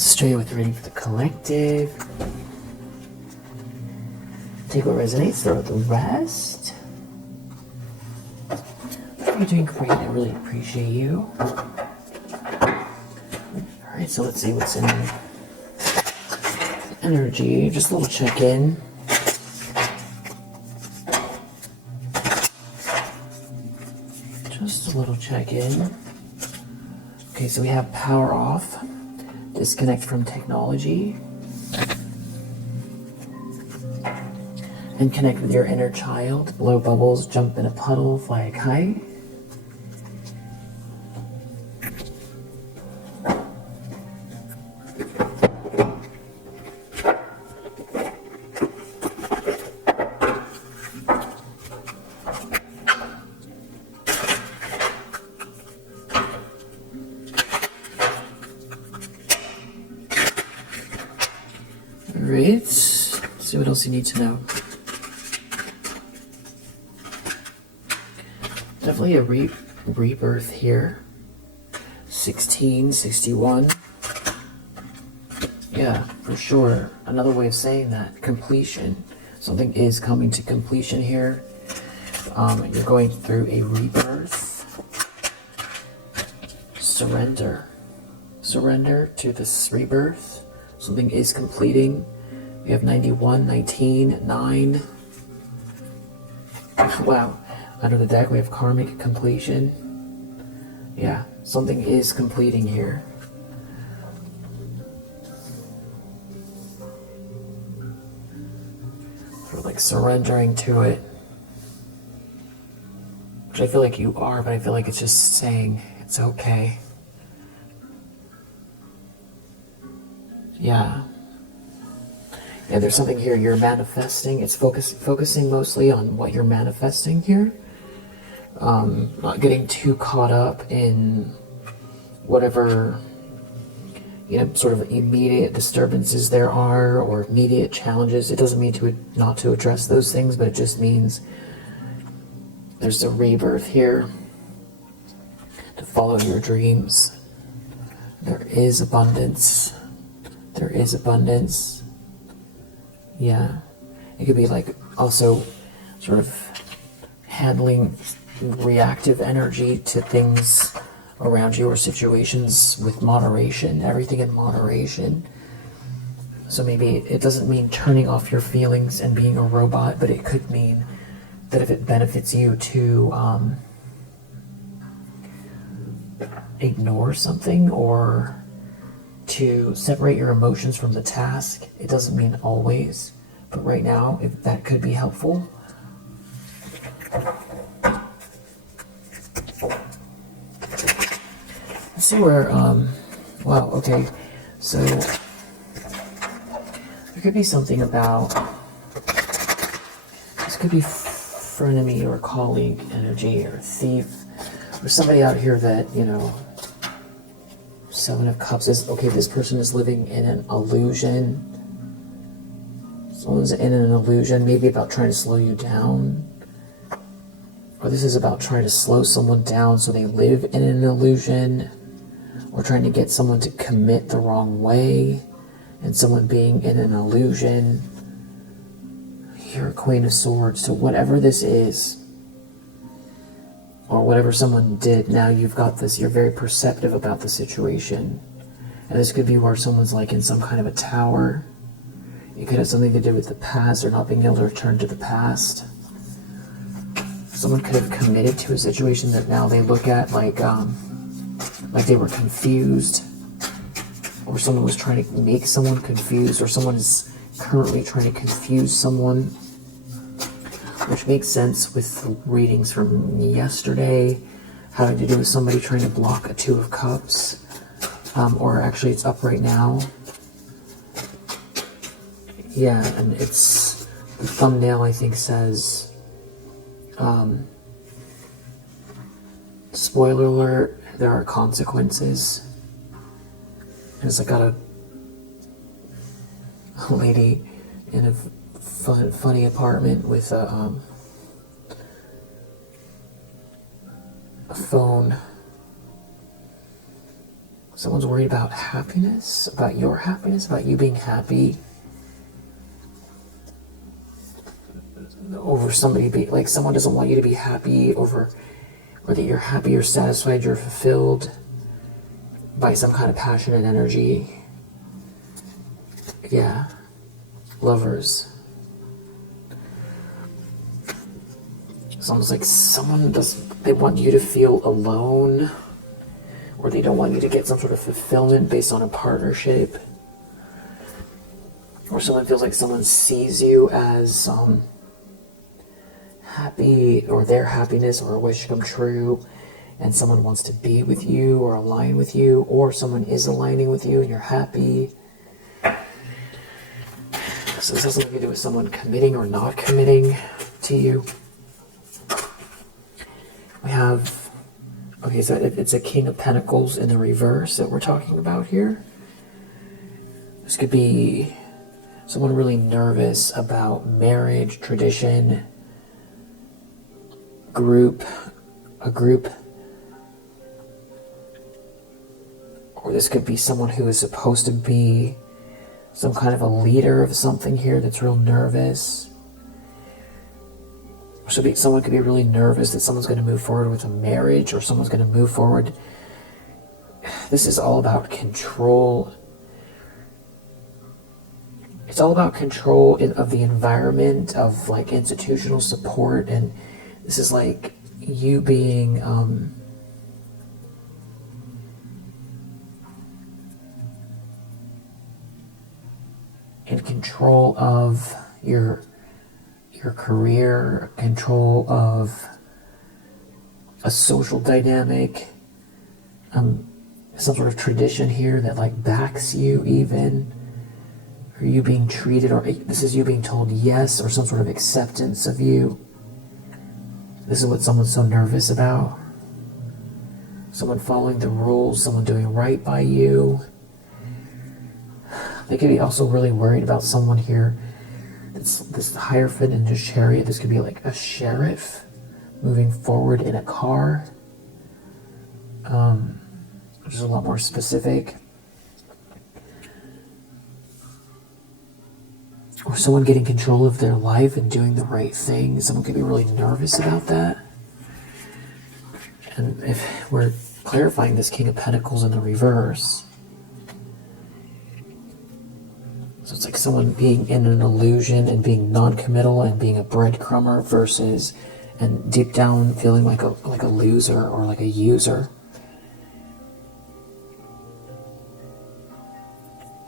Straight with reading for the collective. Take what resonates, throw out the rest. You're doing great. I really appreciate you. Alright, so let's see what's in the energy. Just a little check-in. Just a little check-in. Okay, so we have power off. Disconnect from technology. And connect with your inner child. Blow bubbles, jump in a puddle, fly a kite. Alright, see what else you need to know. Definitely a rebirth here. 16, 61. Yeah, for sure. Another way of saying that, completion. Something is coming to completion here. You're going through a rebirth. Surrender. Surrender to this rebirth. Something is completing. We have 91, 19, 9. Wow. Under the deck, we have karmic completion. Yeah, something is completing here. Sort of like surrendering to it. Which I feel like you are, but I feel like it's just saying it's okay. Yeah. Yeah, there's something here you're manifesting. It's focusing mostly on what you're manifesting here. Not getting too caught up in whatever, sort of immediate disturbances there are or immediate challenges. It doesn't mean not to address those things, but it just means there's a rebirth here to follow your dreams. There is abundance. There is abundance. Yeah. It could be like also sort of handling reactive energy to things around you or situations with moderation, everything in moderation. So maybe it doesn't mean turning off your feelings and being a robot, but it could mean that if it benefits you to ignore something or to separate your emotions from the task, it doesn't mean always, but right now, if that could be helpful. Let's see where, wow, okay, so there could be something about, this could be frenemy or colleague energy or thief, or somebody out here that, Seven of Cups is, okay, this person is living in an illusion. Someone's in an illusion, maybe about trying to slow you down. Or this is about trying to slow someone down so they live in an illusion. Or trying to get someone to commit the wrong way. And someone being in an illusion. You're a Queen of Swords, so whatever this is, or whatever someone did, now you've got this, you're very perceptive about the situation. And this could be where someone's like in some kind of a tower. It could have something to do with the past or not being able to return to the past. Someone could have committed to a situation that now they look at like they were confused. Or someone was trying to make someone confused, or someone is currently trying to confuse someone. Which makes sense with the readings from yesterday, having to do with somebody trying to block a Two of Cups, or actually it's up right now. Yeah, and it's, the thumbnail I think says, spoiler alert, there are consequences. There's like got a lady in a funny apartment with a phone Someone's worried about happiness, about your happiness, about you being happy over somebody like someone doesn't want you to be happy over, or that you're happy, you're satisfied, you're fulfilled by some kind of passionate energy. Yeah. Lovers. It's almost like they want you to feel alone, or they don't want you to get some sort of fulfillment based on a partnership, or someone feels like someone sees you as happy, or their happiness or a wish come true, and someone wants to be with you or align with you, or someone is aligning with you and you're happy. So this has something to do with someone committing or not committing to you. We have, okay, so it's a King of Pentacles in the reverse that we're talking about here. This could be someone really nervous about marriage, tradition, a group, or this could be someone who is supposed to be some kind of a leader of something here that's real nervous. Or someone could be really nervous that someone's going to move forward with a marriage, or someone's going to move forward. This is all about control. It's all about control of the environment, of like institutional support, and this is like you being in control of your career, control of a social dynamic, some sort of tradition here that like backs you even, or you being treated, or this is you being told yes, or some sort of acceptance of you. This is what someone's so nervous about. Someone following the rules, someone doing right by you. They could be also really worried about someone here. This Hierophant and the Chariot. This could be like a sheriff moving forward in a car, which is a lot more specific. Or someone getting control of their life and doing the right thing. Someone could be really nervous about that. And if we're clarifying this King of Pentacles in the reverse, so it's like someone being in an illusion and being non-committal and being a breadcrumber versus, and deep down feeling like a loser or like a user.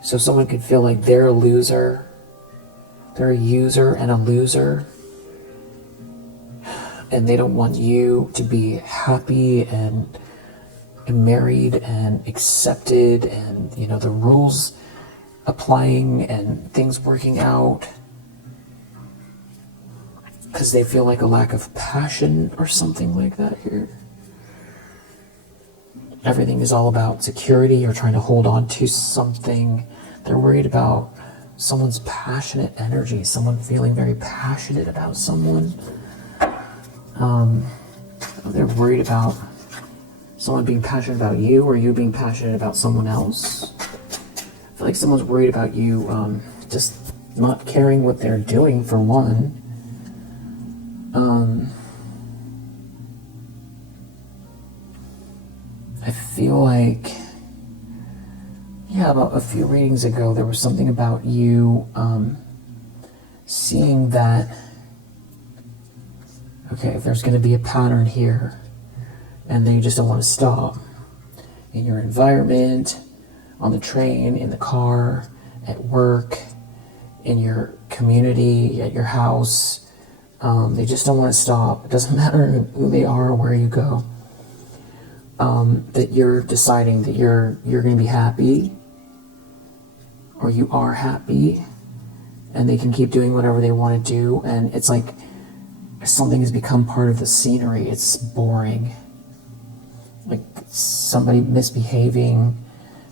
So someone could feel like they're a loser, they're a user and a loser, and they don't want you to be happy and married and accepted, and the rules applying and things working out, because they feel like a lack of passion or something like that here. Everything is all about security. You're trying to hold on to something. They're worried about someone's passionate energy, someone feeling very passionate about someone. They're worried about someone being passionate about you, or you being passionate about someone else. I feel like someone's worried about you just not caring what they're doing, for one. I feel like, about a few readings ago, there was something about you seeing that, okay, if there's going to be a pattern here, and then you just don't want to stop in your environment, on the train, in the car, at work, in your community, at your house. They just don't want to stop. It doesn't matter who they are or where you go. That you're deciding that you're going to be happy, or you are happy, and they can keep doing whatever they want to do, and it's like something has become part of the scenery. It's boring. Like somebody misbehaving,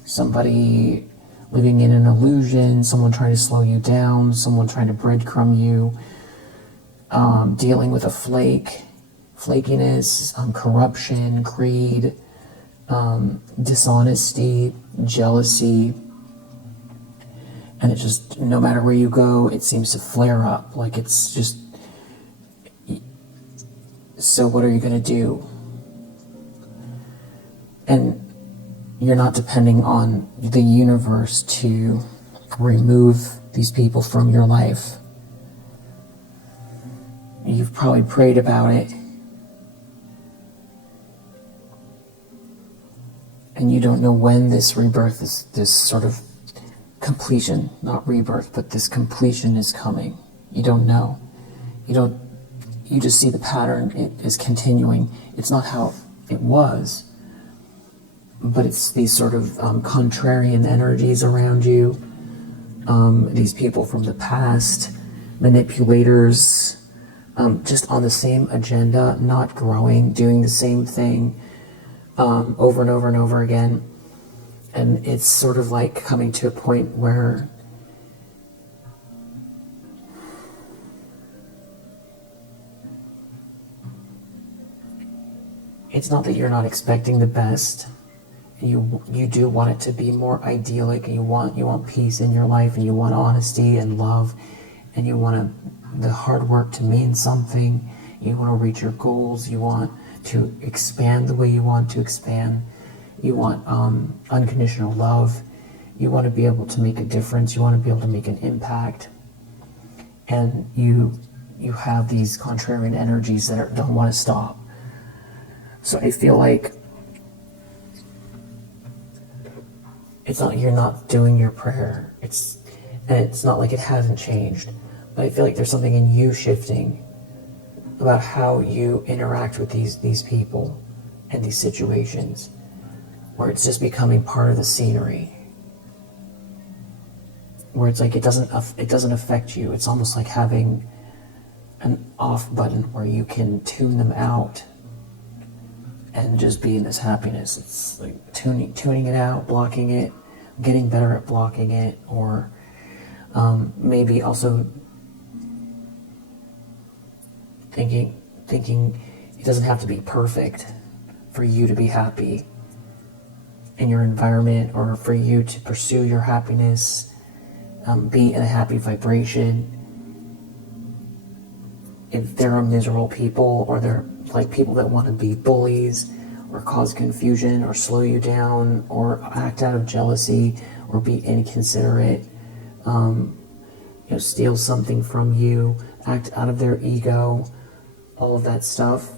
somebody living in an illusion, someone trying to slow you down, someone trying to breadcrumb you, dealing with a flakiness, corruption, greed, dishonesty, jealousy, and it just, no matter where you go, it seems to flare up. Like it's just, so what are you going to do? And you're not depending on the universe to remove these people from your life. You've probably prayed about it, and you don't know when this rebirth, this sort of completion, not rebirth, but this completion is coming. You don't know. You just see the pattern. It is continuing. It's not how it was, but it's these sort of contrarian energies around you, these people from the past, manipulators, just on the same agenda, not growing, doing the same thing over and over and over again. And it's sort of like coming to a point where it's not that you're not expecting the best. You do want it to be more idyllic, and you want peace in your life, and you want honesty and love, and you want the hard work to mean something. You want to reach your goals. You want to expand the way you want to expand. You want unconditional love. You want to be able to make a difference. You want to be able to make an impact. And you have these contrarian energies that don't want to stop. So I feel like it's not you're not doing your prayer. It's not like it hasn't changed. But I feel like there's something in you shifting about how you interact with these people and these situations, where it's just becoming part of the scenery, where it's like it doesn't affect you. It's almost like having an off button where you can tune them out and just be in this happiness. It's like tuning it out, blocking it, getting better at blocking it, or maybe also thinking it doesn't have to be perfect for you to be happy in your environment, or for you to pursue your happiness, be in a happy vibration. If there are miserable people, or they're like people that want to be bullies or cause confusion or slow you down or act out of jealousy or be inconsiderate, steal something from you, act out of their ego, all of that stuff,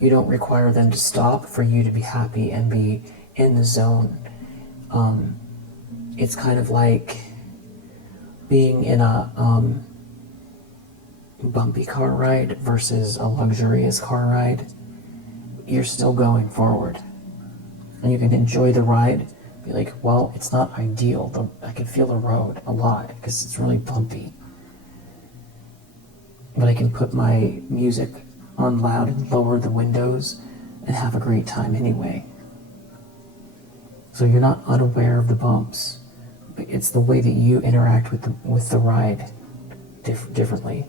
you don't require them to stop for you to be happy and be in the zone. It's kind of like being in a bumpy car ride versus a luxurious car ride. You're still going forward, and you can enjoy the ride. Be like, well, it's not ideal. I can feel the road a lot because it's really bumpy, but I can put my music on loud and lower the windows and have a great time anyway. So you're not unaware of the bumps, but it's the way that you interact with the ride differently.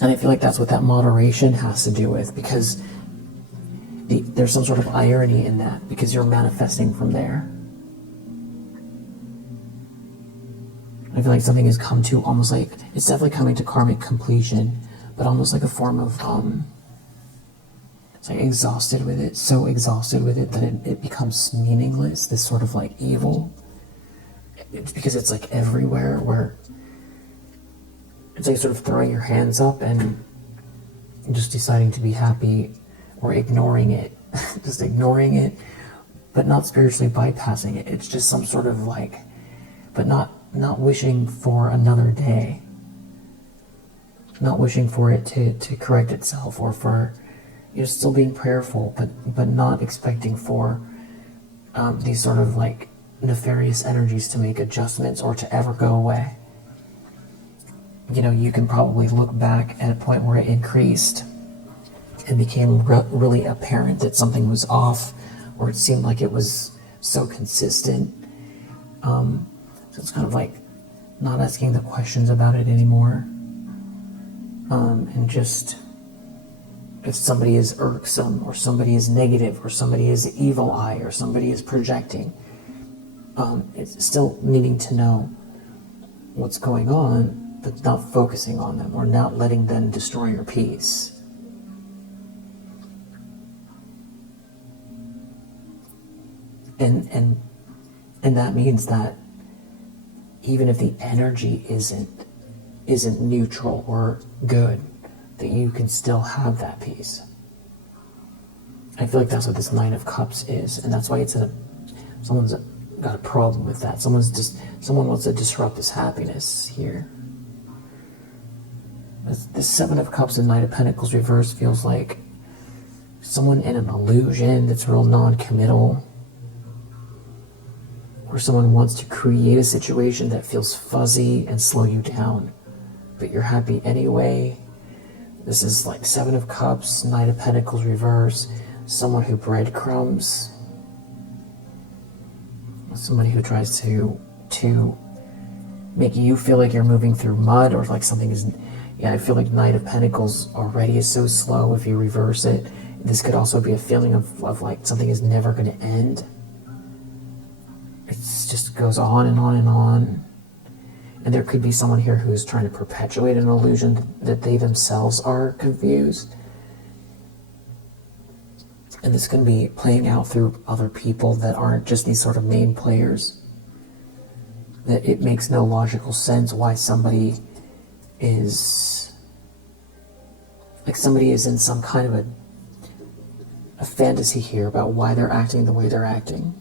And I feel like that's what that moderation has to do with, because there's some sort of irony in that, because you're manifesting from there. I feel like something has come to almost like, it's definitely coming to karmic completion, but almost like a form of, it's like exhausted with it, so exhausted with it that it becomes meaningless, this sort of like evil. It's because it's like everywhere, where it's like sort of throwing your hands up and just deciding to be happy, or ignoring it, just ignoring it, but not spiritually bypassing it. It's just some sort of like, but not wishing for another day, not wishing for it to correct itself, or for, you're still being prayerful, but not expecting for these sort of like nefarious energies to make adjustments or to ever go away. You can probably look back at a point where it increased and became really apparent that something was off, or it seemed like it was so consistent. So it's kind of like not asking the questions about it anymore. And just, if somebody is irksome, or somebody is negative, or somebody is evil eye, or somebody is projecting, it's still needing to know what's going on, but not focusing on them, or not letting them destroy your peace. And that means that even if the energy isn't neutral or good, that you can still have that peace. I feel like that's what this Nine of Cups is, and that's why someone's got a problem with that. Someone wants to disrupt this happiness here. This Seven of Cups and Knight of Pentacles reverse feels like someone in an illusion that's real non-committal, or someone wants to create a situation that feels fuzzy and slow you down, but you're happy anyway. This is like Seven of Cups, Knight of Pentacles reverse, someone who breadcrumbs, somebody who tries to make you feel like you're moving through mud, or like something is, I feel like Knight of Pentacles already is so slow if you reverse it. This could also be a feeling of like something is never going to end. It just goes on and on and on. And there could be someone here who's trying to perpetuate an illusion that they themselves are confused. And this can be playing out through other people that aren't just these sort of main players. That it makes no logical sense why somebody is in some kind of a fantasy here about why they're acting the way they're acting.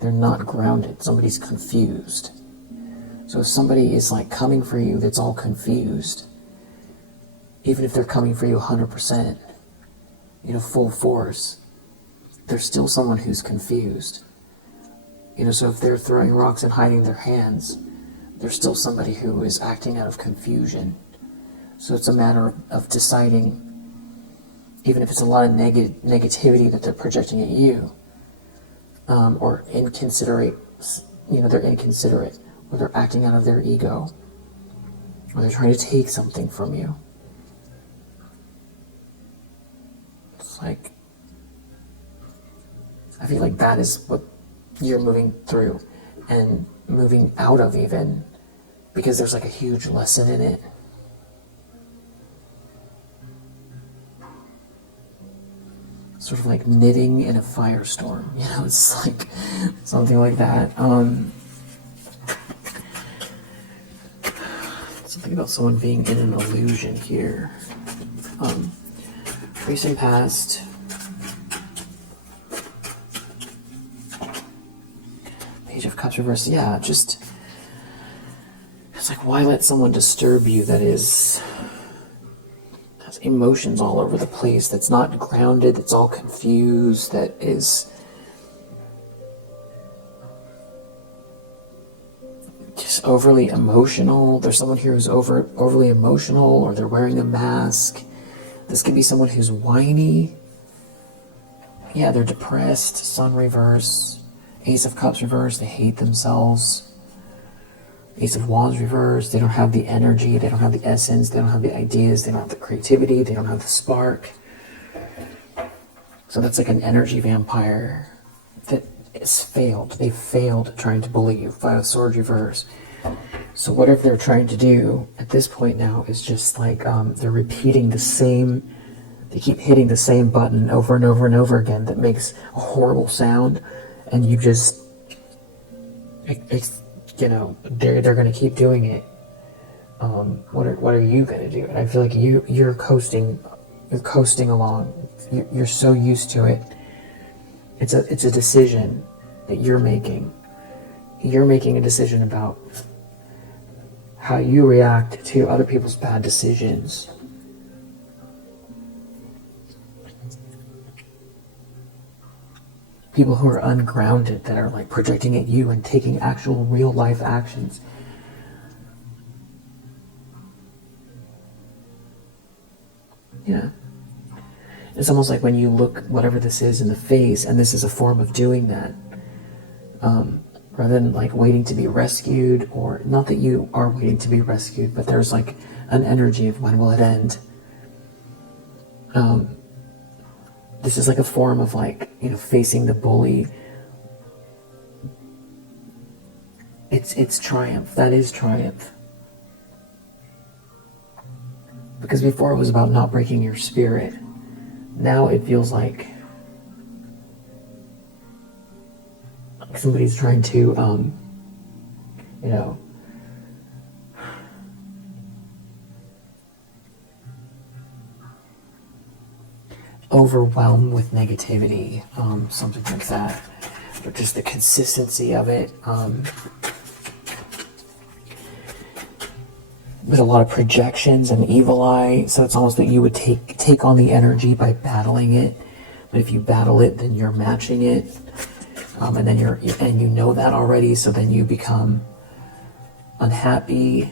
They're not grounded. Somebody's confused. So if somebody is like coming for you that's all confused, even if they're coming for you 100%, full force, there's still someone who's confused. So if they're throwing rocks and hiding their hands, there's still somebody who is acting out of confusion. So it's a matter of deciding, even if it's a lot of negativity that they're projecting at you, or inconsiderate, they're inconsiderate, or they're acting out of their ego, or they're trying to take something from you. It's like, I feel like that is what you're moving through and moving out of, even because there's like a huge lesson in it. Sort of like knitting in a firestorm, it's like something like that. Something about someone being in an illusion here. Racing past. Page of Cups reverse. Yeah, just, it's like, why let someone disturb you that has emotions all over the place, that's not grounded, that's all confused, that is just overly emotional. There's someone here who's overly emotional, or they're wearing a mask. This could be someone who's whiny. Yeah, they're depressed. Sun reverse. Ace of Cups reverse. They hate themselves. Ace of Wands reverse. They don't have the energy. They don't have the essence. They don't have the ideas. They don't have the creativity. They don't have the spark. So that's like an energy vampire that has failed. They failed trying to bully you. Five of Swords reverse. So whatever they're trying to do at this point now is just like they're repeating the same. They keep hitting the same button over and over and over again that makes a horrible sound, and you just, they're going to keep doing it. What are you going to do? And I feel like you're coasting along. You're so used to it. It's a decision that you're making. You're making a decision about how you react to other people's bad decisions. People who are ungrounded, that are like projecting at you and taking actual real life actions. Yeah. It's almost like when you look whatever this is in the face, and this is a form of doing that, rather than like waiting to be rescued, or not that you are waiting to be rescued, but there's like an energy of when will it end. This is like a form of like, facing the bully. It's triumph. That is triumph. Because before it was about not breaking your spirit. Now it feels like somebody's trying to, overwhelmed with negativity, something like that. But just the consistency of it. There's a lot of projections and evil eye, so it's almost that you would take on the energy by battling it. But if you battle it, then you're matching it, and then you know that already. So then you become unhappy.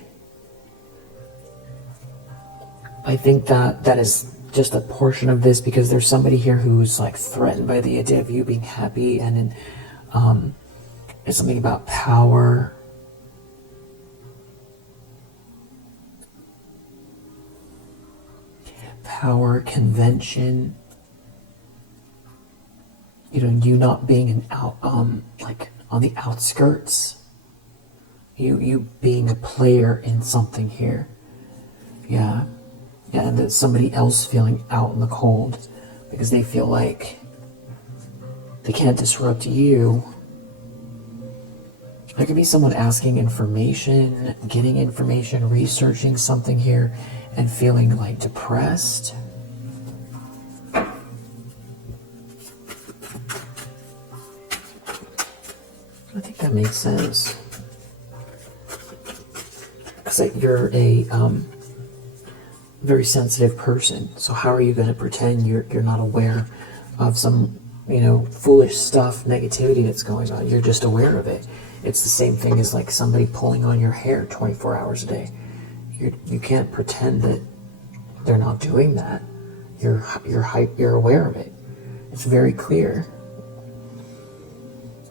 I think that is just a portion of this, because there's somebody here who's like threatened by the idea of you being happy, and then it's something about power. Power, convention, you not being like on the outskirts, you being a player in something here, yeah, and that somebody else feeling out in the cold because they feel like they can't disrupt you. There could be someone asking information, getting information, researching something here, and feeling like depressed. I think that makes sense. Because you're a very sensitive person. So how are you going to pretend you're not aware of some, foolish stuff, negativity that's going on? You're just aware of it. It's the same thing as like somebody pulling on your hair 24 hours a day. You can't pretend that they're not doing that. You're aware of it. It's very clear.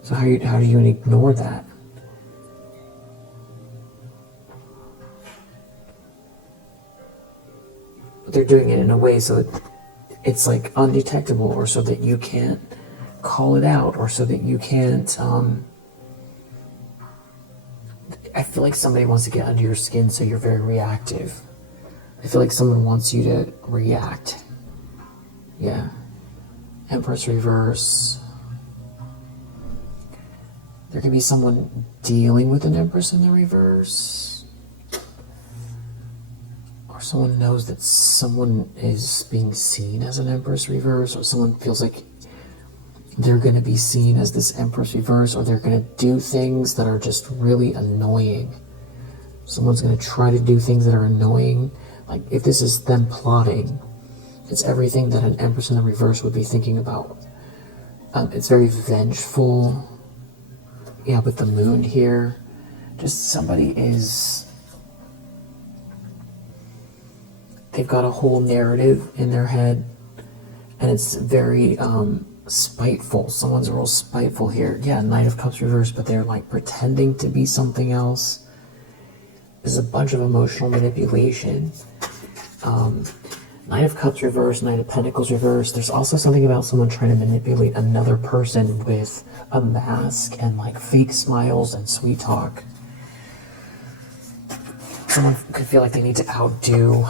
So how do you ignore that? But they're doing it in a way so it's like undetectable, or so that you can't call it out, or so that you can't. I feel like somebody wants to get under your skin, so you're very reactive. I feel like someone wants you to react. Yeah. Empress reverse. There could be someone dealing with an Empress in the reverse. Or someone knows that someone is being seen as an Empress reverse, or someone feels like they're going to be seen as this Empress reverse, or they're going to do things that are just really annoying. Someone's going to try to do things that are annoying. Like if this is them plotting, it's everything that an Empress in the reverse would be thinking about. It's very vengeful. Yeah, with the moon here. Just somebody they've got a whole narrative in their head, and it's very spiteful. Someone's real spiteful here. Yeah, Knight of Cups reverse, but they're like pretending to be something else. There's a bunch of emotional manipulation. Knight of Cups reverse, Knight of Pentacles reverse. There's also something about someone trying to manipulate another person with a mask and like fake smiles and sweet talk. Someone could feel like they need to outdo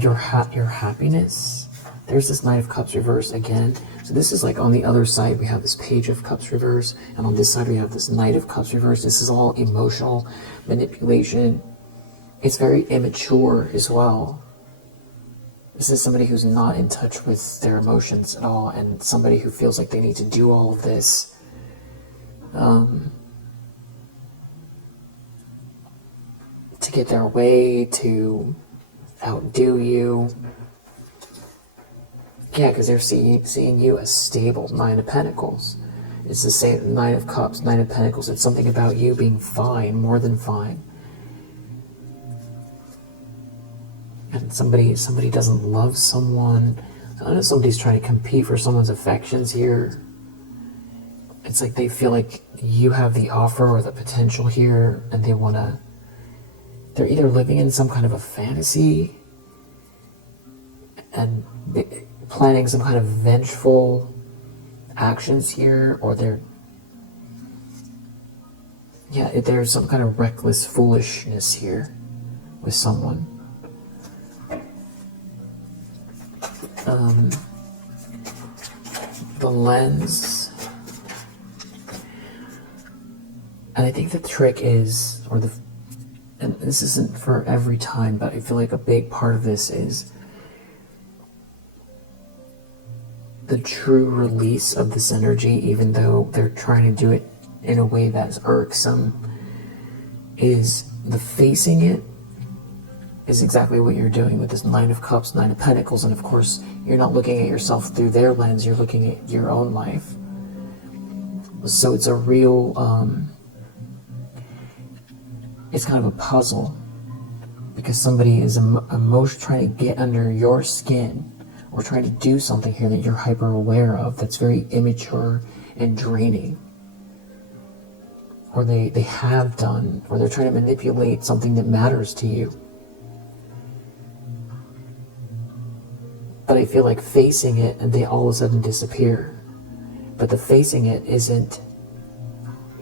your happiness. There's this Knight of Cups reverse again. So this is like on the other side, we have this Page of Cups reverse, and on this side we have this Knight of Cups reverse. This is all emotional manipulation. It's very immature as well. This is somebody who's not in touch with their emotions at all, and somebody who feels like they need to do all of this. To get their way, to outdo you. Yeah, because they're seeing you as stable. Nine of Pentacles. It's the same. Nine of Cups, Nine of Pentacles. It's something about you being fine, more than fine. And somebody doesn't love someone. I know somebody's trying to compete for someone's affections here. It's like they feel like you have the offer or the potential here, and they want to they're either living in some kind of a fantasy and planning some kind of vengeful actions here, or there's some kind of reckless foolishness here with someone. The lens, and I think the trick is, and this isn't for every time, but I feel like a big part of this is the true release of this energy, even though they're trying to do it in a way that's irksome, is the facing it is exactly what you're doing with this Nine of Cups, Nine of Pentacles, and of course, you're not looking at yourself through their lens, you're looking at your own life. So it's a real, it's kind of a puzzle, because somebody is trying to get under your skin, or trying to do something here that you're hyper aware of that's very immature and draining. Or they have done, or they're trying to manipulate something that matters to you. But I feel like facing it, and they all of a sudden disappear. But the facing it isn't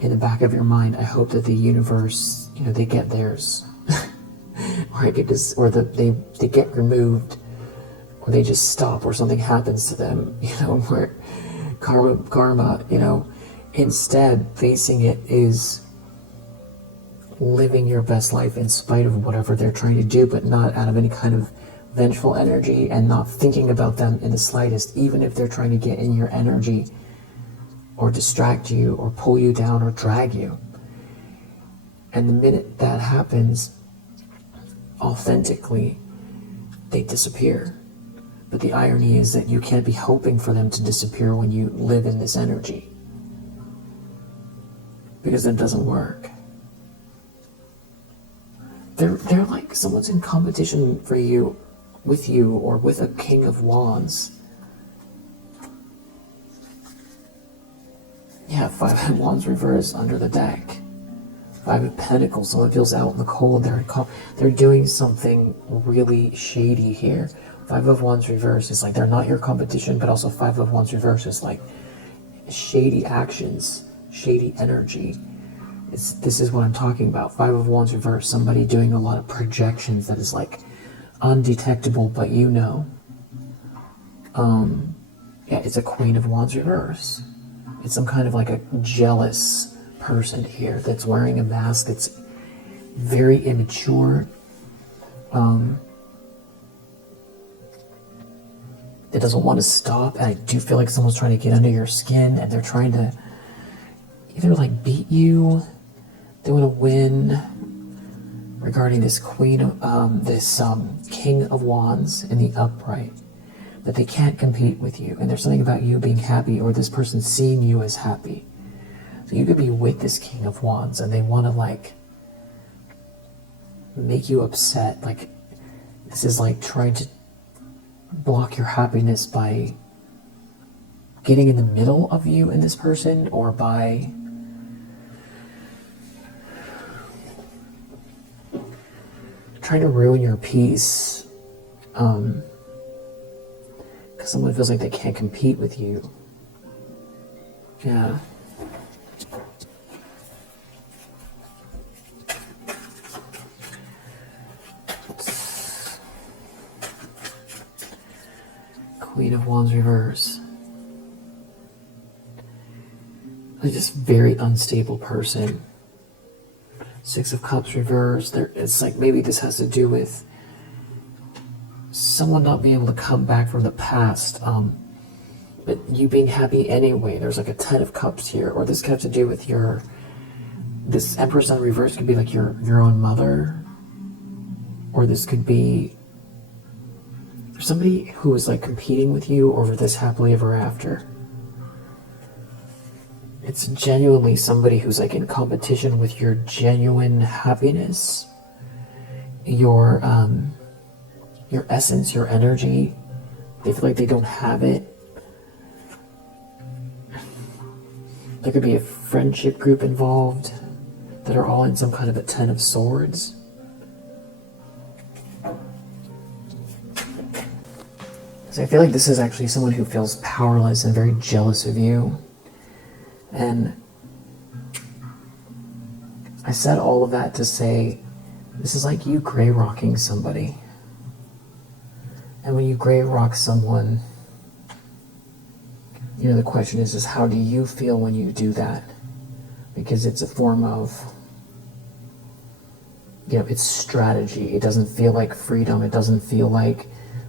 in the back of your mind. I hope that the universe, they get theirs. Or they get removed, or they just stop, or something happens to them, where karma, Instead, facing it is living your best life in spite of whatever they're trying to do, but not out of any kind of vengeful energy, and not thinking about them in the slightest, even if they're trying to get in your energy or distract you or pull you down or drag you. And the minute that happens, authentically, they disappear. But the irony is that you can't be hoping for them to disappear when you live in this energy, because it doesn't work. They're like someone's in competition with you, or with a King of Wands. Yeah, Five of Wands reversed under the deck. Five of Pentacles, someone feels out in the cold. They're doing something really shady here. Five of Wands reverse is like they're not your competition, but also Five of Wands reverse is like shady actions, shady energy. This is what I'm talking about. Five of Wands reverse, somebody doing a lot of projections that is like undetectable, but it's a Queen of Wands reverse. It's some kind of like a jealous person here that's wearing a mask that's very immature. It doesn't want to stop, and I do feel like someone's trying to get under your skin, and they're trying to either like beat you, they want to win regarding this King of Wands in the upright, that they can't compete with you, and there's something about you being happy, or this person seeing you as happy. So you could be with this King of Wands, and they want to like make you upset. Like this is like trying to block your happiness by getting in the middle of you and this person, or by trying to ruin your peace, because someone feels like they can't compete with you. Yeah. Queen of Wands reverse. They're just very unstable person. Six of Cups reverse. It's like maybe this has to do with someone not being able to come back from the past, but you being happy anyway. There's like a Ten of Cups here, or this could have to do with this Empress on reverse could be like your own mother, or this could be somebody who is like competing with you over this happily ever after. It's genuinely somebody who's like in competition with your genuine happiness, your essence, your energy. They feel like they don't have it. There could be a friendship group involved that are all in some kind of a Ten of Swords. So I feel like this is actually someone who feels powerless and very jealous of you. And I said all of that to say, this is like you gray rocking somebody. And when you gray rock someone, you know, the question is how do you feel when you do that? Because it's a form of, you know, it's strategy. It doesn't feel like freedom. It doesn't feel like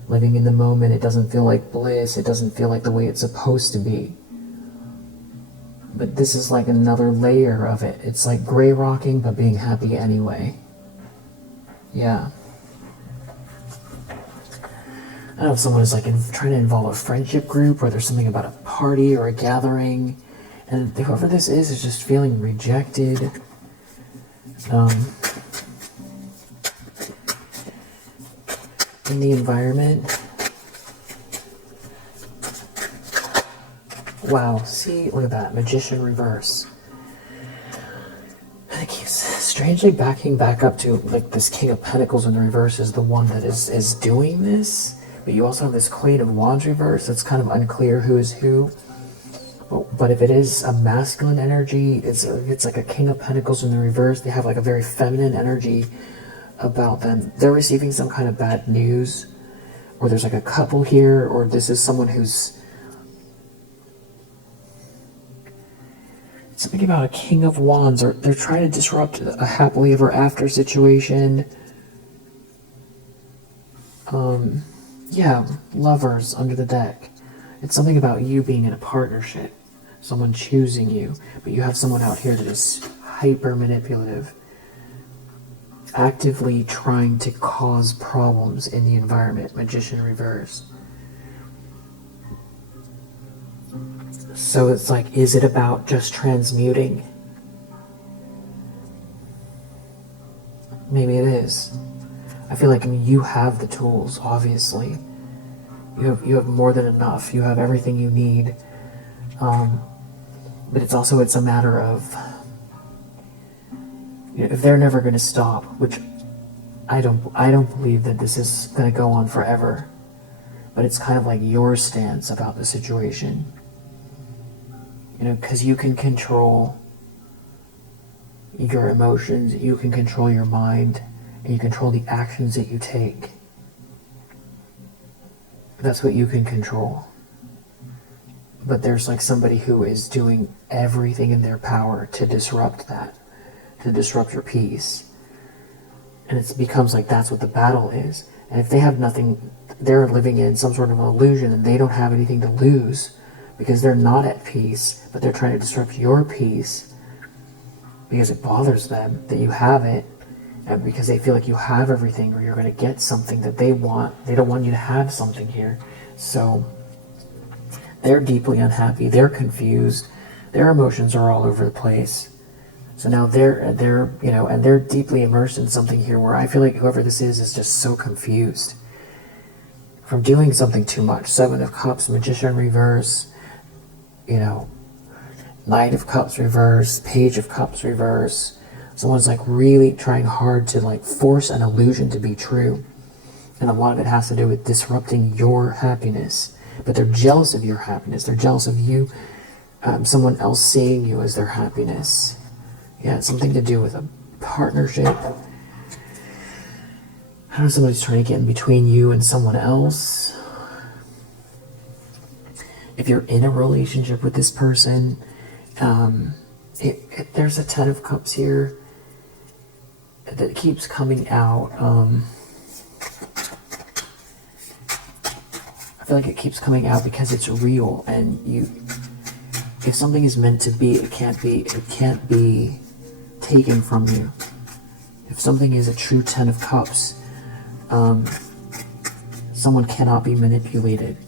living in the moment. It doesn't feel like bliss. It doesn't feel like the way it's supposed to be. But this is like another layer of it. It's like gray rocking, but being happy anyway. Yeah. I don't know if someone is like trying to involve a friendship group, or there's something about a party or a gathering, and whoever this is just feeling rejected. In the environment. Wow, see, look at that, Magician reverse. And it keeps strangely backing back up to like this King of Pentacles in the reverse is the one that is doing this. But you also have this Queen of Wands reverse. It's kind of unclear who is who. But if it is a masculine energy, it's like a King of Pentacles in the reverse. They have like a very feminine energy about them. They're receiving some kind of bad news. Or there's like a couple here. Or this is someone who's... Something about a King of Wands. Or they're trying to disrupt a happily ever after situation. Yeah, Lovers under the deck. It's something about you being in a partnership. Someone choosing you. But you have someone out here that is hyper manipulative. Actively trying to cause problems in the environment. Magician reverse. So it's like, is it about just transmuting? Maybe it is. I feel like, I mean, you have the tools, obviously. You have more than enough. You have everything you need. But it's a matter of, you know, if they're never going to stop, which I don't believe that this is going to go on forever. But it's kind of like your stance about the situation. You know, because you can control your emotions, you can control your mind, and you control the actions that you take. That's what you can control. But there's like somebody who is doing everything in their power to disrupt that, to disrupt your peace. And it becomes like that's what the battle is. And if they have nothing, they're living in some sort of illusion and they don't have anything to lose because they're not at peace, but they're trying to disrupt your peace because it bothers them that you have it, and because they feel like you have everything or you're going to get something that they want. They don't want you to have something here. So they're deeply unhappy. They're confused. Their emotions are all over the place. So now they're you know, and they're deeply immersed in something here where I feel like whoever this is just so confused from doing something too much. Seven of Cups, Magician reverse, you know, Knight of Cups reverse, Page of Cups reverse. Someone's like really trying hard to like force an illusion to be true. And a lot of it has to do with disrupting your happiness. But they're jealous of your happiness. They're jealous of you, someone else seeing you as their happiness. Yeah, it's something to do with a partnership. I don't know, somebody's trying to get in between you and someone else. If you're in a relationship with this person, there's a Ten of Cups here that keeps coming out. I feel like it keeps coming out because it's real, and if something is meant to be, it can't be taken from you. If something is a true Ten of Cups, someone cannot be manipulated.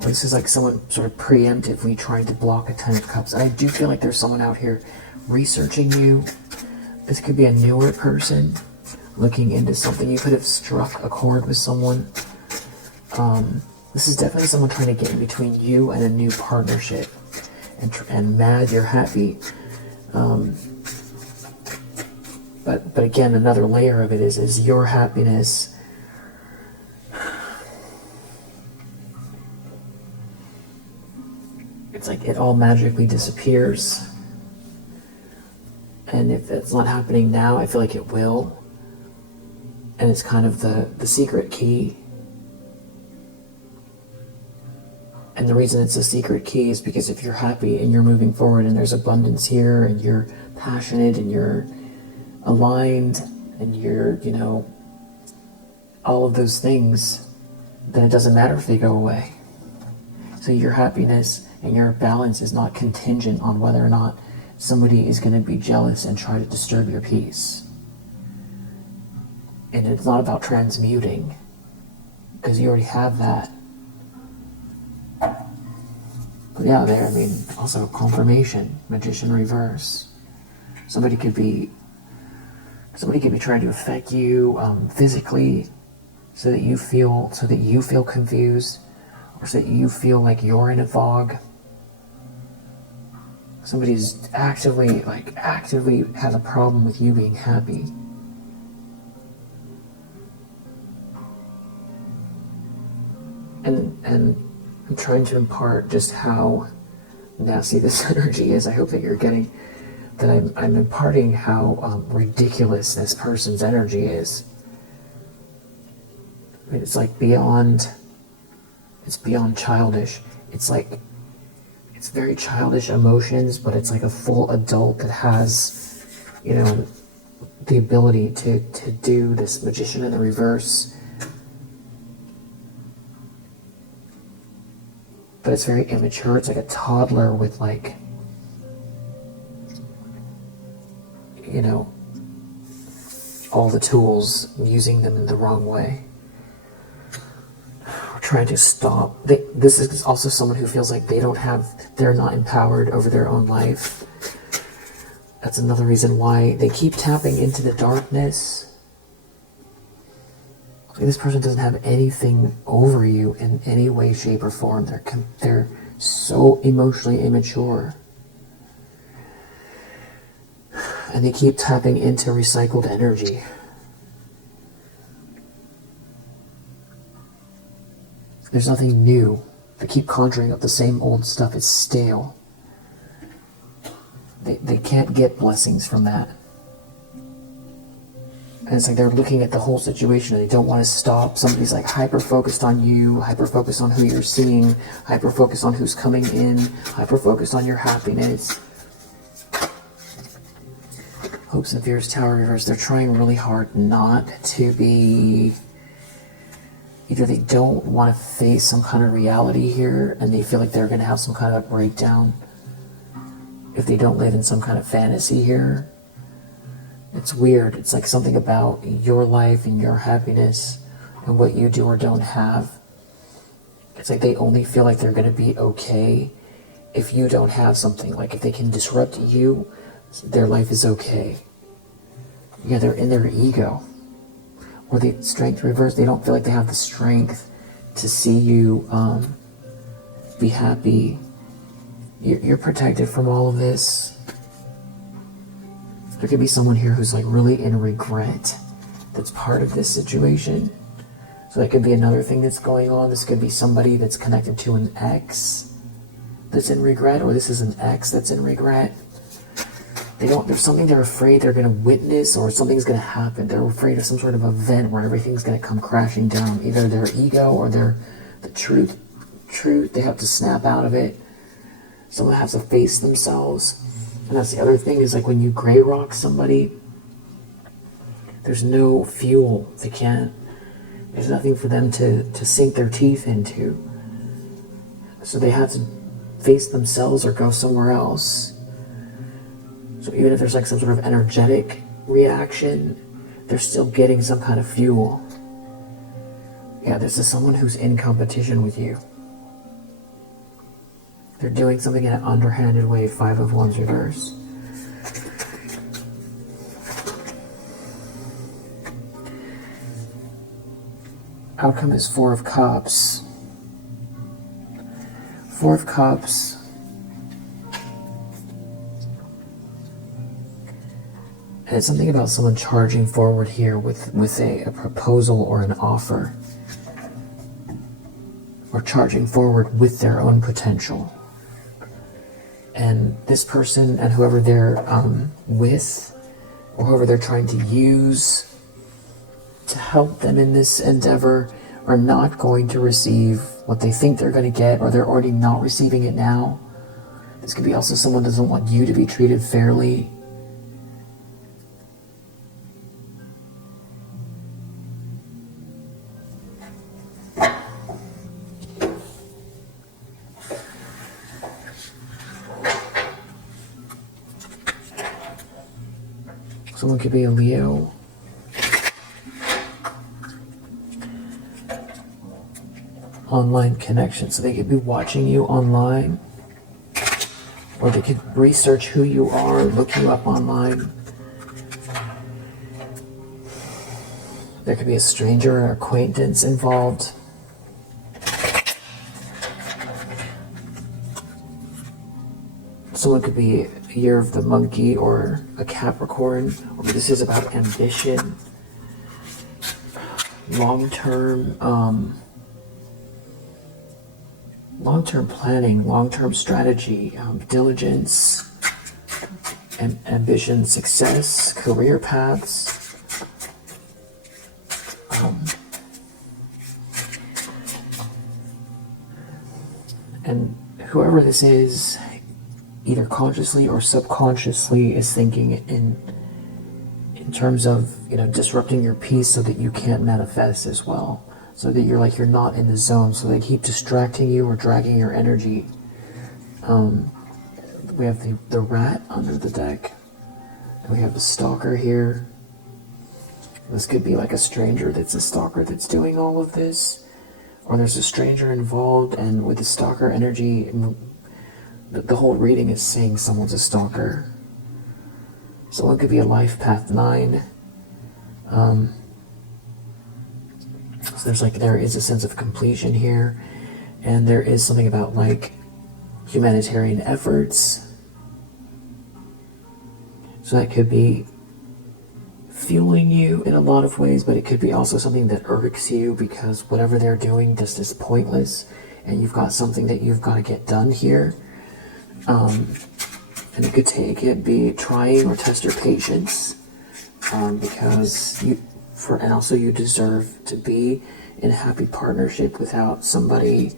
Or this is like someone sort of preemptively trying to block a Ten of Cups. I do feel like there's someone out here researching you. This could be a newer person looking into something. You could have struck a chord with someone. This is definitely someone trying to get in between you and a new partnership. And mad you're happy. But again, another layer of it is your happiness it's like it all magically disappears. And if it's not happening now, I feel like it will. And it's kind of the secret key. And the reason it's a secret key is because if you're happy and you're moving forward and there's abundance here and you're passionate and you're aligned and you're, you know, all of those things, then it doesn't matter if they go away. So your happiness and your balance is not contingent on whether or not somebody is going to be jealous and try to disturb your peace. And it's not about transmuting, because you already have that. But yeah, there, I mean, also confirmation, magician reverse. Somebody could be trying to affect you physically, so that you feel confused, or so that you feel like you're in a fog. Somebody's actively has a problem with you being happy. And I'm trying to impart just how nasty this energy is. I hope that you're getting that I'm imparting how ridiculous this person's energy is. I mean, it's like beyond childish. It's like, it's very childish emotions, but it's like a full adult that has, you know, the ability to do this magician in the reverse. But it's very immature. It's like a toddler with, like, you know, all the tools, using them in the wrong way. We're trying to stop. This is also someone who feels like they're not empowered over their own life. That's another reason why they keep tapping into the darkness. This person doesn't have anything over you in any way, shape, or form. They're so emotionally immature. And they keep tapping into recycled energy. There's nothing new. They keep conjuring up the same old stuff. It's stale. They can't get blessings from that. And it's like they're looking at the whole situation and they don't want to stop. Somebody's like hyper-focused on you, hyper-focused on who you're seeing, hyper-focused on who's coming in, hyper-focused on your happiness. Hopes and fears, Tower reverse. They're trying really hard not to be... Either they don't want to face some kind of reality here and they feel like they're going to have some kind of a breakdown if they don't live in some kind of fantasy here. It's weird. It's like something about your life and your happiness and what you do or don't have. It's like they only feel like they're going to be okay if you don't have something. Like if they can disrupt you, their life is okay. Yeah, they're in their ego. Or the strength reverse, they don't feel like they have the strength to see you be happy. You're protected from all of this. There could be someone here who's like really in regret that's part of this situation. So that could be another thing that's going on. This could be somebody that's connected to an ex that's in regret, or this is an ex that's in regret. There's something they're afraid they're going to witness, or something's going to happen. They're afraid of some sort of event where everything's going to come crashing down. Either their ego or the truth. They have to snap out of it. Someone has to face themselves. And that's the other thing, is like when you gray rock somebody, there's no fuel. There's nothing for them to sink their teeth into. So they have to face themselves or go somewhere else. So even if there's like some sort of energetic reaction, they're still getting some kind of fuel. Yeah, this is someone who's in competition with you. They're doing something in an underhanded way. 5 of Wands reverse. Outcome is 4 of Cups. 4 of Cups. And it's something about someone charging forward here with a proposal or an offer. Or charging forward with their own potential. And this person and whoever they're with, or whoever they're trying to use to help them in this endeavor, are not going to receive what they think they're going to get, or they're already not receiving it now. This could be also someone doesn't want you to be treated fairly. Someone could be a Leo. Online connection, so they could be watching you online, or they could research who you are, look you up online. There could be a stranger or acquaintance involved. Someone could be a year of the monkey or a Capricorn, or this is about ambition, long-term planning, long-term strategy, diligence, ambition, success, career paths. And whoever this is, either consciously or subconsciously, is thinking in terms of, disrupting your peace so that you can't manifest as well. So that you're not in the zone. So they keep distracting you or dragging your energy. We have the rat under the deck. And we have the stalker here. This could be like a stranger that's a stalker that's doing all of this. Or there's a stranger involved, and with the stalker energy, the whole reading is saying someone's a stalker. Someone could be a life path 9. So there is a sense of completion here, and there is something about humanitarian efforts. So that could be fueling you in a lot of ways, but it could be also something that irks you because whatever they're doing just is pointless, and you've got something that you've got to get done here. And it could be trying or test your patience, because and also you deserve to be in a happy partnership without somebody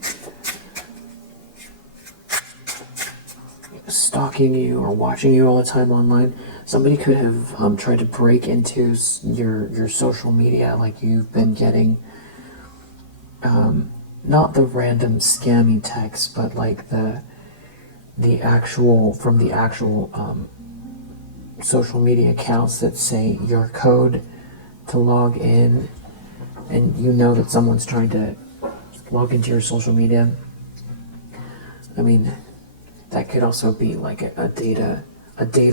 stalking you or watching you all the time online. Somebody could have tried to break into your social media, like you've been getting, not the random scammy text, but the actual social media accounts that say your code to log in, and that someone's trying to log into your social media. I mean, that could also be like a data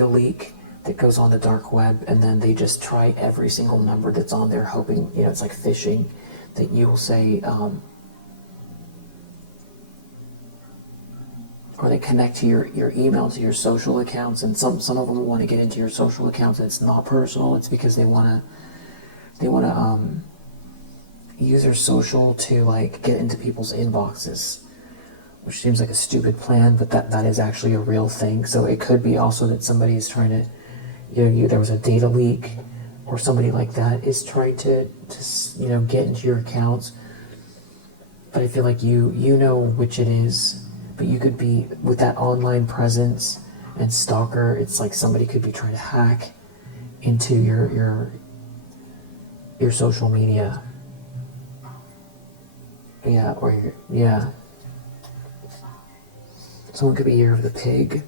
leak that goes on the dark web, and then they just try every single number that's on there, hoping, it's like phishing, that you will say, or they connect to your email, to your social accounts, and some of them want to get into your social accounts, and it's not personal. It's because they want to use their social to get into people's inboxes, which seems like a stupid plan, but that is actually a real thing. So it could be also that somebody is trying to, there was a data leak, or somebody like that is trying to get into your accounts. But I feel like you know which it is. But you could be, with that online presence and stalker, it's like somebody could be trying to hack into your social media. Yeah. Someone could be Year of the Pig.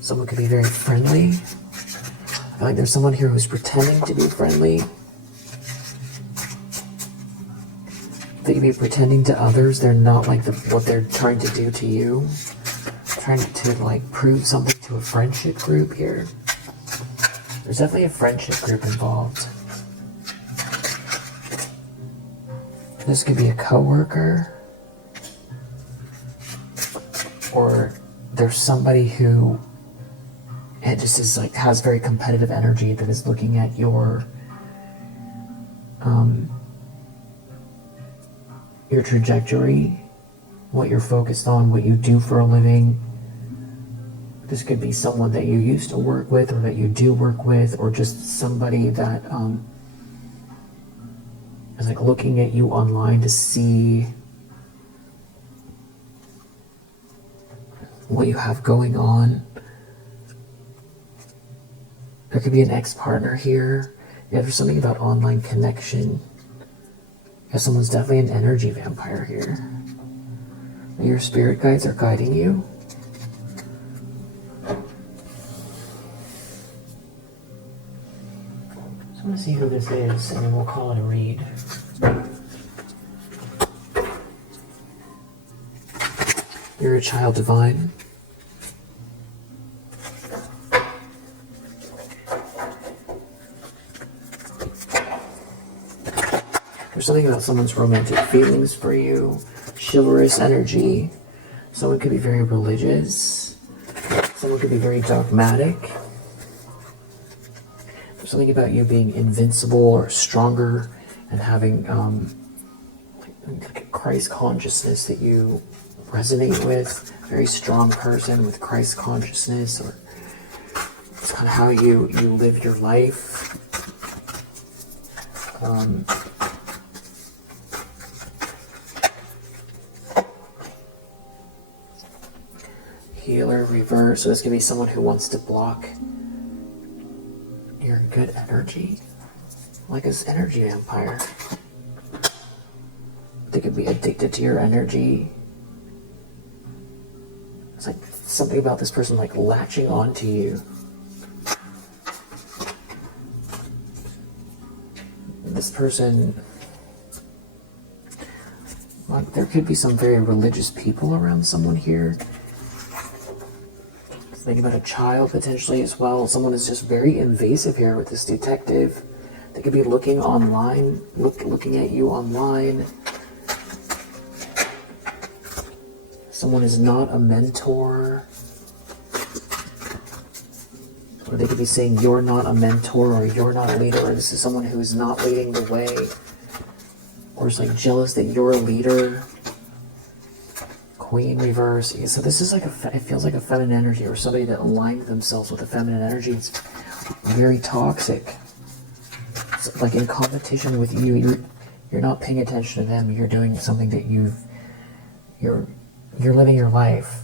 Someone could be very friendly. I feel like there's someone here who's pretending to be friendly. They could be pretending to others. They're not like what they're trying to do to you. Trying to prove something to a friendship group here. There's definitely a friendship group involved. This could be a coworker, or there's somebody who It just is like, has very competitive energy that is looking at your trajectory, what you're focused on, what you do for a living. This could be someone that you used to work with or that you do work with, or just somebody that is like looking at you online to see what you have going on. There could be an ex-partner here. Yeah, there's something about online connection. Yeah, someone's definitely an energy vampire here. Your spirit guides are guiding you. So I want to see who this is, and then we'll call it a read. You're a child divine. There's something about someone's romantic feelings for you, chivalrous energy. Someone could be very religious. Someone could be very dogmatic. There's something about you being invincible or stronger and having like a Christ consciousness that you resonate with. Very strong person with Christ consciousness, or it's kind of how you live your life. Healer, reverse. So this could be someone who wants to block your good energy, like this energy vampire. They could be addicted to your energy. It's like something about this person like latching onto you. This person, well, there could be some very religious people around someone here. Think about a child potentially as well. Someone is just very invasive here with this detective. They could be looking online, looking at you online. Someone is not a mentor. Or they could be saying you're not a mentor, or you're not a leader, or this is someone who is not leading the way. Or is like jealous that you're a leader. Queen reverse. So this is like it feels like a feminine energy, or somebody that aligned themselves with a feminine energy. It's very toxic. It's like in competition with you. You're not paying attention to them. You're doing something that you're living your life.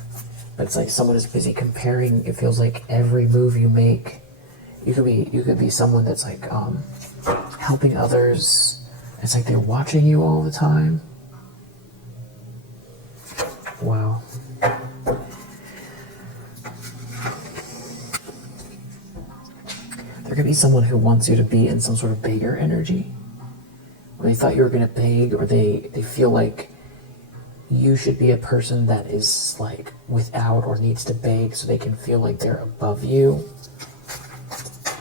But it's like someone is busy comparing. It feels like every move you make. You could be someone that's like helping others. It's like they're watching you all the time. Wow. There could be someone who wants you to be in some sort of beggar energy. Or they thought you were going to beg, or they feel like you should be a person that is like without or needs to beg so they can feel like they're above you.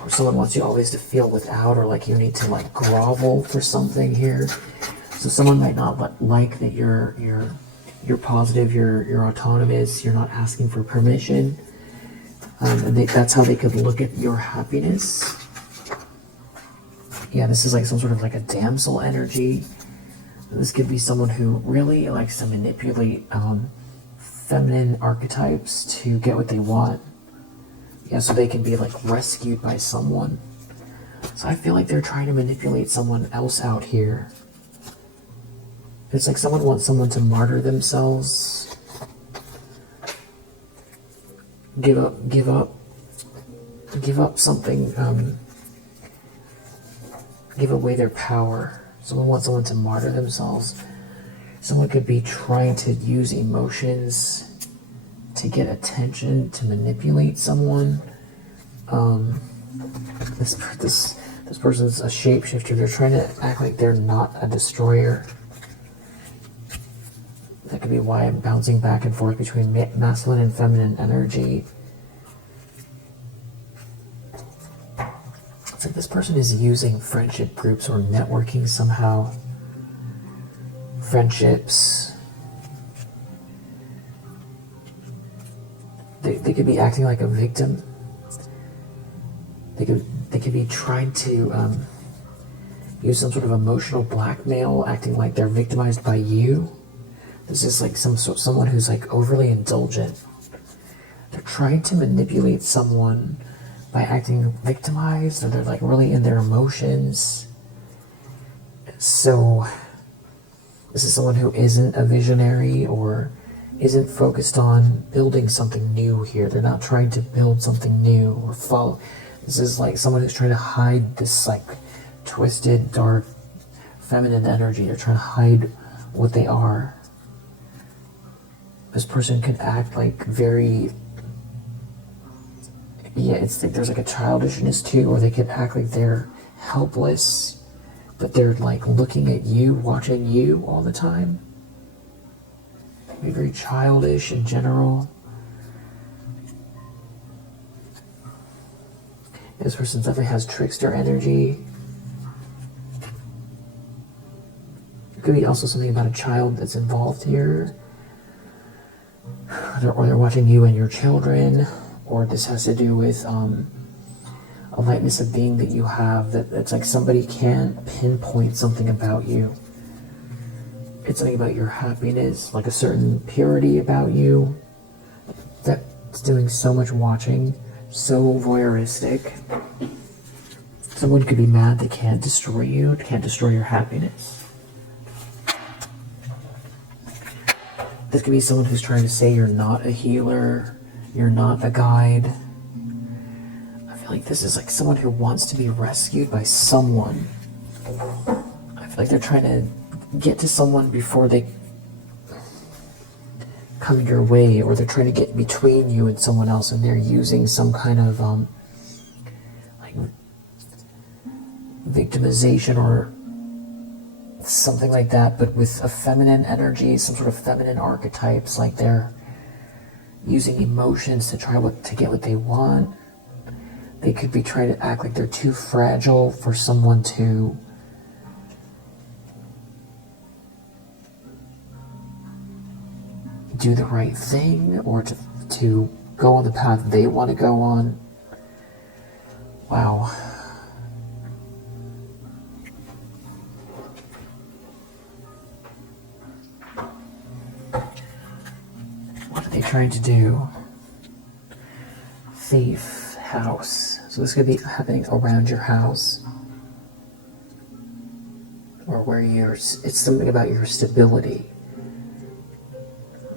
Or someone wants you always to feel without, or like you need to like grovel for something here. So someone might not like that you're positive, you're autonomous, you're not asking for permission. And that's how they could look at your happiness. Yeah, this is like some sort of like a damsel energy. This could be someone who really likes to manipulate feminine archetypes to get what they want. Yeah, so they can be like rescued by someone. So I feel like they're trying to manipulate someone else out here. It's like someone wants someone to martyr themselves. Give up something, give away their power. Someone wants someone to martyr themselves. Someone could be trying to use emotions to get attention, to manipulate someone. This person's a shapeshifter. They're trying to act like they're not a destroyer. That could be why I'm bouncing back and forth between masculine and feminine energy. It's like this person is using friendship groups or networking somehow. Friendships. They could be acting like a victim. They could be trying to use some sort of emotional blackmail, acting like they're victimized by you. This is like someone who's like overly indulgent. They're trying to manipulate someone by acting victimized, or they're like really in their emotions. So this is someone who isn't a visionary or isn't focused on building something new here. They're not trying to build something new or follow. This is like someone who's trying to hide this like twisted, dark, feminine energy. They're trying to hide what they are. This person could act like very, yeah, it's like there's like a childishness too, or they could act like they're helpless, but they're like looking at you, watching you all the time. Be very childish in general. This person definitely has trickster energy. It could be also something about a child that's involved here. Or they're watching you and your children. Or this has to do with a lightness of being that you have. That's like somebody can't pinpoint something about you. It's something about your happiness, like a certain purity about you. That's doing so much watching. So voyeuristic. Someone could be mad they can't destroy you, can't destroy your happiness. This could be someone who's trying to say you're not a healer, you're not a guide. I feel like this is like someone who wants to be rescued by someone. I feel like they're trying to get to someone before they come your way, or they're trying to get between you and someone else, and they're using some kind of like victimization or something like that, but with a feminine energy, some sort of feminine archetypes, like they're using emotions to try to get what they want. They could be trying to act like they're too fragile for someone to do the right thing, or to go on the path they want to go on. Wow. What are they trying to do? Thief, house. So this could be happening around your house, or where it's something about your stability.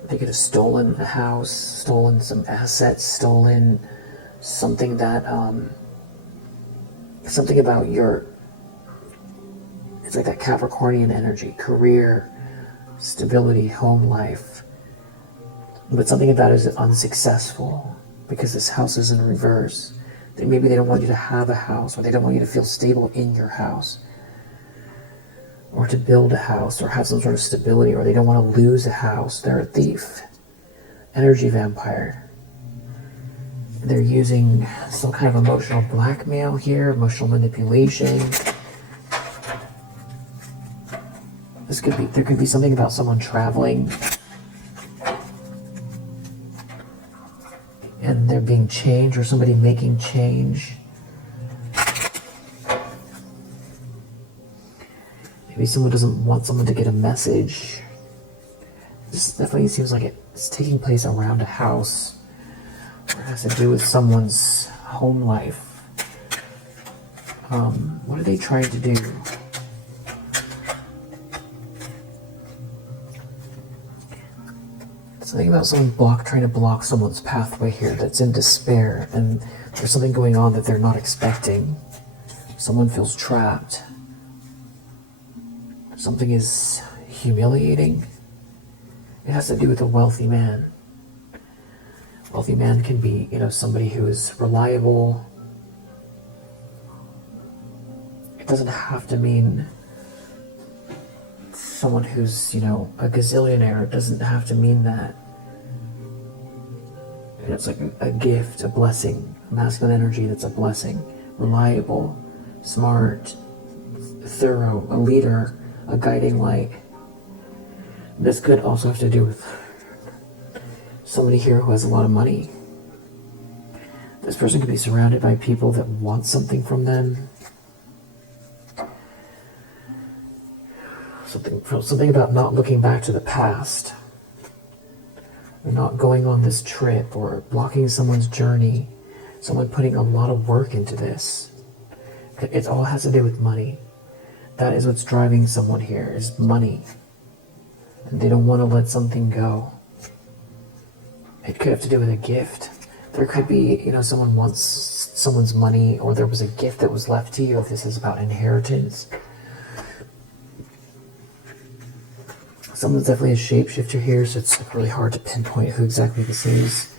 They could have stolen a house, stolen some assets, stolen something that, something about it's like that Capricornian energy, career, stability, home life. But something about it is unsuccessful because this house is in reverse. Maybe they don't want you to have a house, or they don't want you to feel stable in your house, or to build a house, or have some sort of stability, or they don't want to lose a house. They're a thief. Energy vampire. They're using some kind of emotional blackmail here, emotional manipulation. There could be something about someone traveling and they're being changed, or somebody making change. Maybe someone doesn't want someone to get a message. This definitely seems like it's taking place around a house, or it has to do with someone's home life. What are they trying to do? Something about someone trying to block someone's pathway here that's in despair, and there's something going on that they're not expecting. Someone feels trapped. Something is humiliating. It has to do with a wealthy man. Wealthy man can be, somebody who is reliable. It doesn't have to mean someone who's, a gazillionaire. It doesn't have to mean that. It's like a gift, a blessing, masculine energy that's a blessing. Reliable, smart, thorough, a leader, a guiding light. This could also have to do with somebody here who has a lot of money. This person could be surrounded by people that want something from them. Something about not looking back to the past. Or not going on this trip, or blocking someone's journey. Someone putting a lot of work into this. It all has to do with money. That is what's driving someone here, is money. And they don't want to let something go. It could have to do with a gift. There could be, someone wants someone's money, or there was a gift that was left to you, if this is about inheritance. Someone's definitely a shapeshifter here, so it's really hard to pinpoint who exactly this is.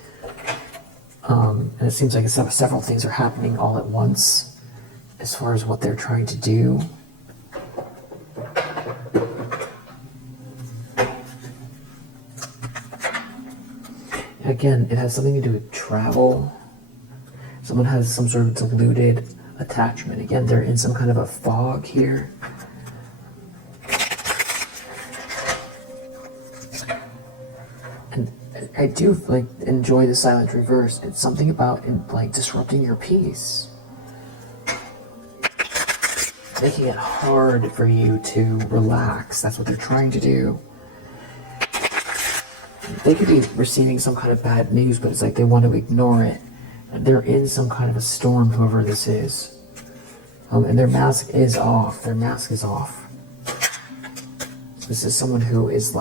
And it seems like several things are happening all at once as far as what they're trying to do. Again, it has something to do with travel. Someone has some sort of deluded attachment. Again, they're in some kind of a fog here. And I do enjoy the silent reverse. It's something about disrupting your peace. Making it hard for you to relax. That's what they're trying to do. They could be receiving some kind of bad news, but it's like they want to ignore it. They're in some kind of a storm, whoever this is. And their mask is off. Their mask is off. This is someone who is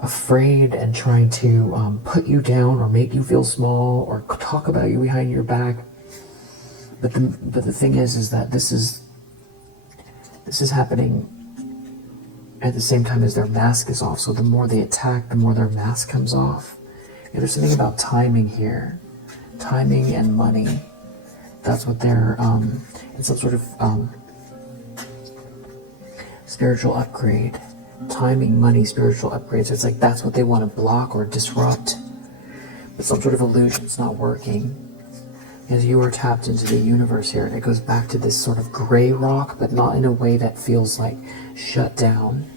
afraid and trying to put you down or make you feel small or talk about you behind your back. But the thing is that this is happening at the same time as their mask is off. So the more they attack, the more their mask comes off. And there's something about timing here. Timing and money. That's what they're in some sort of spiritual upgrade. Timing, money, spiritual upgrade. So it's like that's what they want to block or disrupt. But some sort of illusion's not working. As you are tapped into the universe here, and it goes back to this sort of gray rock, but not in a way that feels like shut down.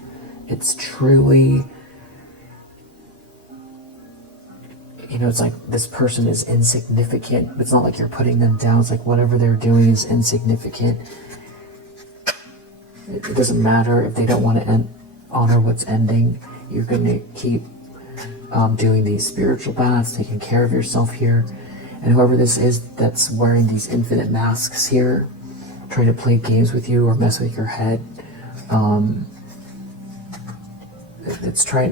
It's truly, it's like this person is insignificant. It's not like you're putting them down. It's like whatever they're doing is insignificant. It doesn't matter if they don't want to honor what's ending. You're going to keep doing these spiritual baths, taking care of yourself here. And whoever this is that's wearing these infinite masks here, trying to play games with you or mess with your head,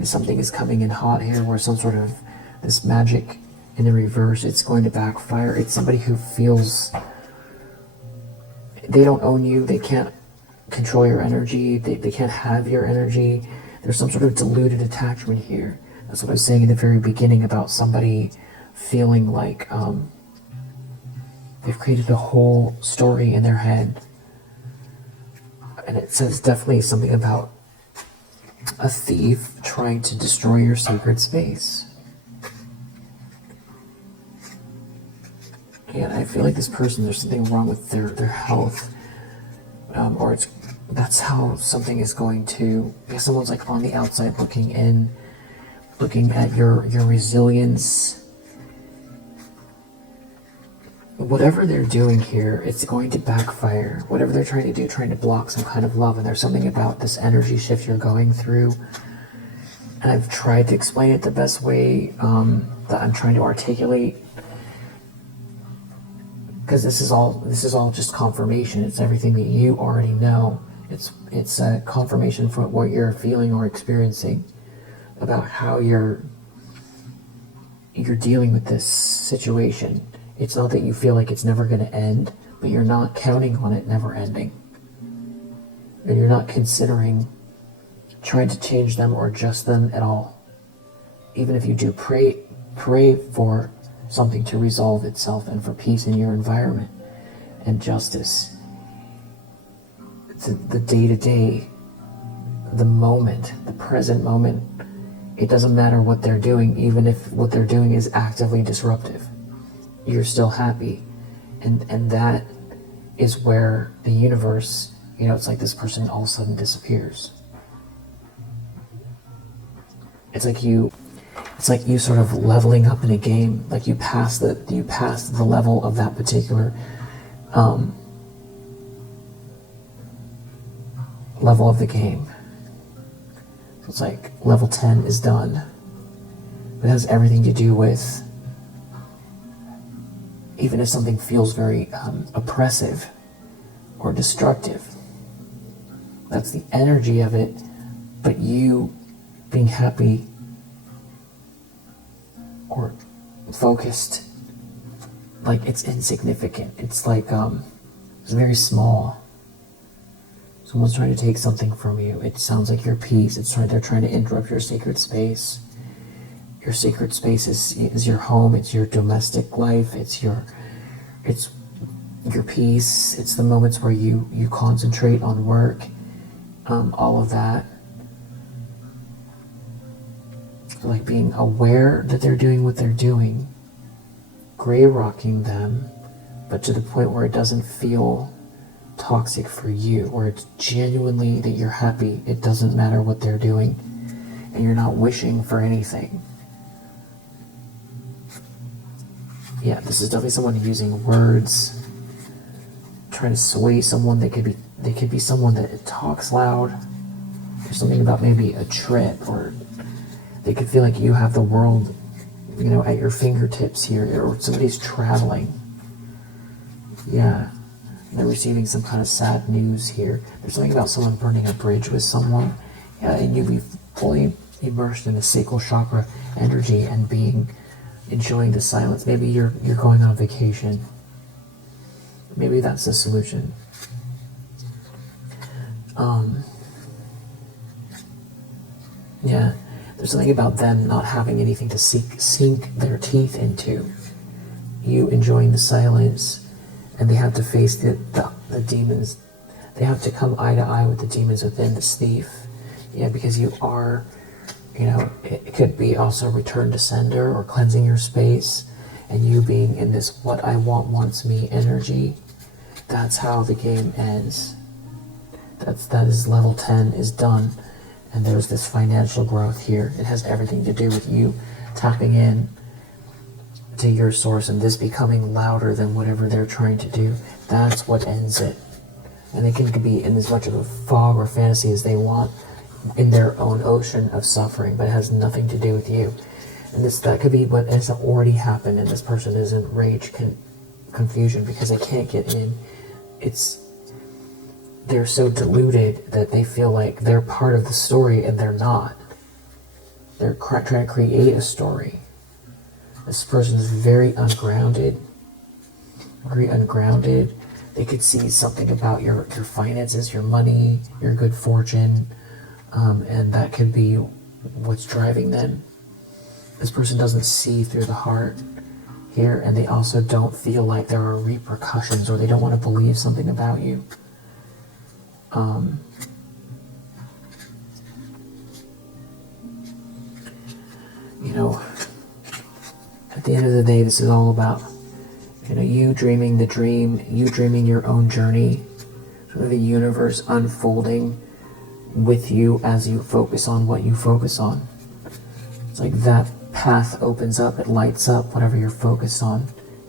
something is coming in hot here, where some sort of this magic in the reverse, it's going to backfire. It's somebody who feels they don't own you, they can't control your energy, they can't have your energy. There's some sort of deluded attachment here. That's what I was saying in the very beginning about somebody feeling like they've created a whole story in their head. And it says definitely something about a thief trying to destroy your sacred space. And I feel like this person, there's something wrong with their health. Or that's how something is going to, someone's on the outside looking in, looking at your resilience. Whatever they're doing here, it's going to backfire. Whatever they're trying to do, trying to block some kind of love. And there's something about this energy shift you're going through. And I've tried to explain it the best way that I'm trying to articulate. Because this is all just confirmation. It's everything that you already know. It's a confirmation for what you're feeling or experiencing about how you're dealing with this situation. It's not that you feel like it's never going to end, but you're not counting on it never ending. And you're not considering trying to change them or adjust them at all. Even if you do pray for something to resolve itself and for peace in your environment and justice. The day-to-day, the moment, the present moment, it doesn't matter what they're doing, even if what they're doing is actively disruptive. You're still happy. And that is where the universe, it's like this person all of a sudden disappears. It's like it's like you sort of leveling up in a game, like you pass the level of that particular level of the game. So it's like level 10 is done. It has everything to do with, even if something feels very oppressive or destructive, that's the energy of it, but you being happy or focused, like it's insignificant. It's like it's very small. Someone's trying to take something from you. It sounds like your peace. They're trying to interrupt your sacred space. Your sacred space is your home. It's your domestic life. It's your peace. It's the moments where you concentrate on work. All of that. Like being aware that they're doing what they're doing, gray rocking them, but to the point where it doesn't feel toxic for you, where it's genuinely that you're happy. It doesn't matter what they're doing, and you're not wishing for anything. Yeah, this is definitely someone using words, trying to sway someone. They could be someone that talks loud. There's something about maybe a trip, or they could feel like you have the world, at your fingertips here, or somebody's traveling. Yeah, they're receiving some kind of sad news here. There's something about someone burning a bridge with someone. Yeah, and you be fully immersed in the sacral chakra energy and enjoying the silence. Maybe you're going on vacation. Maybe that's the solution. Yeah. There's something about them not having anything to sink their teeth into. You enjoying the silence, and they have to face the demons. They have to come eye to eye with the demons within this thief. Yeah, because you are, it could be also return to sender or cleansing your space, and you being in this what I want wants me energy. That's how the game ends. That is level 10 is done. And there's this financial growth here. It has everything to do with you tapping in to your source and this becoming louder than whatever they're trying to do. That's what ends it. And they can be in as much of a fog or fantasy as they want in their own ocean of suffering, but it has nothing to do with you. And that could be what has already happened, and this person is in rage, confusion, because they can't get in. They're so deluded that they feel like they're part of the story, and they're not. They're trying to create a story. This person is very ungrounded. Very ungrounded. They could see something about your finances, your money, your good fortune, and that could be what's driving them. This person doesn't see through the heart here, and they also don't feel like there are repercussions, or they don't want to believe something about you. At the end of the day, this is all about, you dreaming the dream, you dreaming your own journey, sort of the universe unfolding with you as you focus on what you focus on. It's like that path opens up, it lights up whatever you're focused on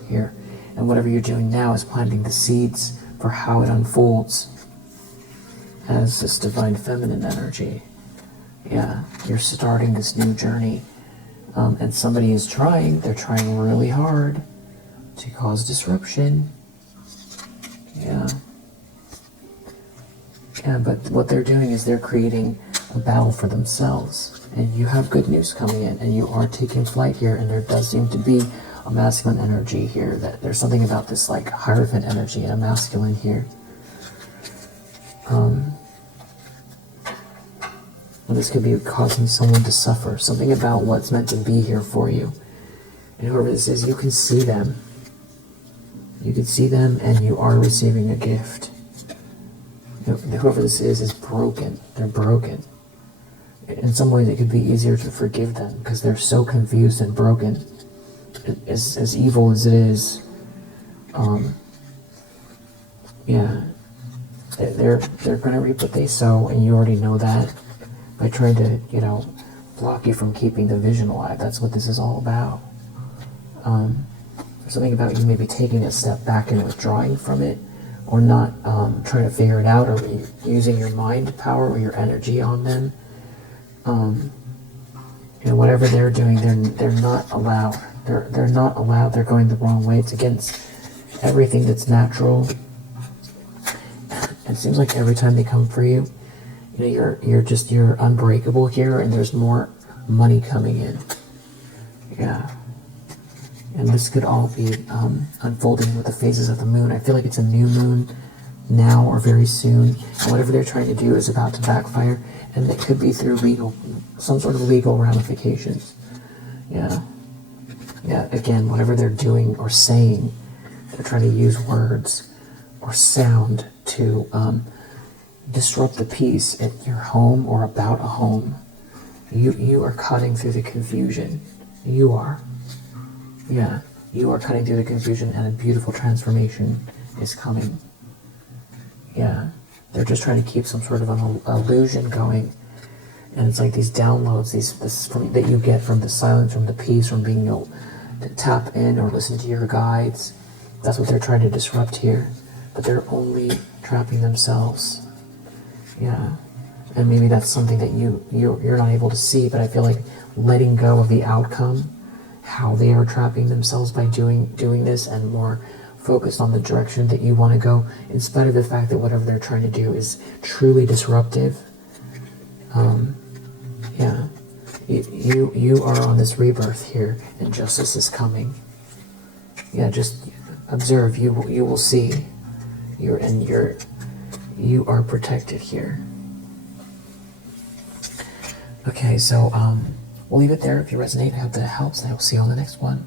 here. And whatever you're doing now is planting the seeds for how it unfolds as this divine feminine energy. Yeah, you're starting this new journey. And somebody is they're trying really hard to cause disruption. Yeah. Yeah, but what they're doing is they're creating a battle for themselves. And you have good news coming in, and you are taking flight here, and there does seem to be a masculine energy here. That there's something about this like Hierophant energy and a masculine here. This could be causing someone to suffer. Something about what's meant to be here for you. And whoever this is, you can see them. You can see them, and you are receiving a gift. Whoever this is broken. They're broken. In some ways, it could be easier to forgive them because they're so confused and broken. As evil as it is, yeah, they're going to reap what they sow, and you already know that. By trying to, block you from keeping the vision alive. That's what this is all about. There's something about you maybe taking a step back and withdrawing from it, or not trying to figure it out, or using your mind power or your energy on them. You know, whatever they're doing, they're not allowed. They're not allowed. They're going the wrong way. It's against everything that's natural. It seems like every time they come for you, you know, you're unbreakable here, and there's more money coming in. Yeah. And this could all be unfolding with the phases of the moon. I feel like it's a new moon now or very soon. And whatever they're trying to do is about to backfire. And it could be through some sort of legal ramifications. Yeah. Yeah, again, whatever they're doing or saying, they're trying to use words or sound to disrupt the peace at your home or about a home. You are cutting through the confusion. You are. Yeah, you are cutting through the confusion, and a beautiful transformation is coming. Yeah, they're just trying to keep some sort of an illusion going, and it's like these downloads, that you get from the silence, from the peace, from being able to tap in or listen to your guides. That's what they're trying to disrupt here, but they're only trapping themselves. Yeah, and maybe that's something that you're not able to see, but I feel like letting go of the outcome, how they are trapping themselves by doing this, and more focused on the direction that you want to go, in spite of the fact that whatever they're trying to do is truly disruptive. Yeah, you are on this rebirth here, and justice is coming. Yeah, just observe. You will see. You are protected here. Okay, so we'll leave it there. If you resonate, I hope that it helps, and I will see you on the next one.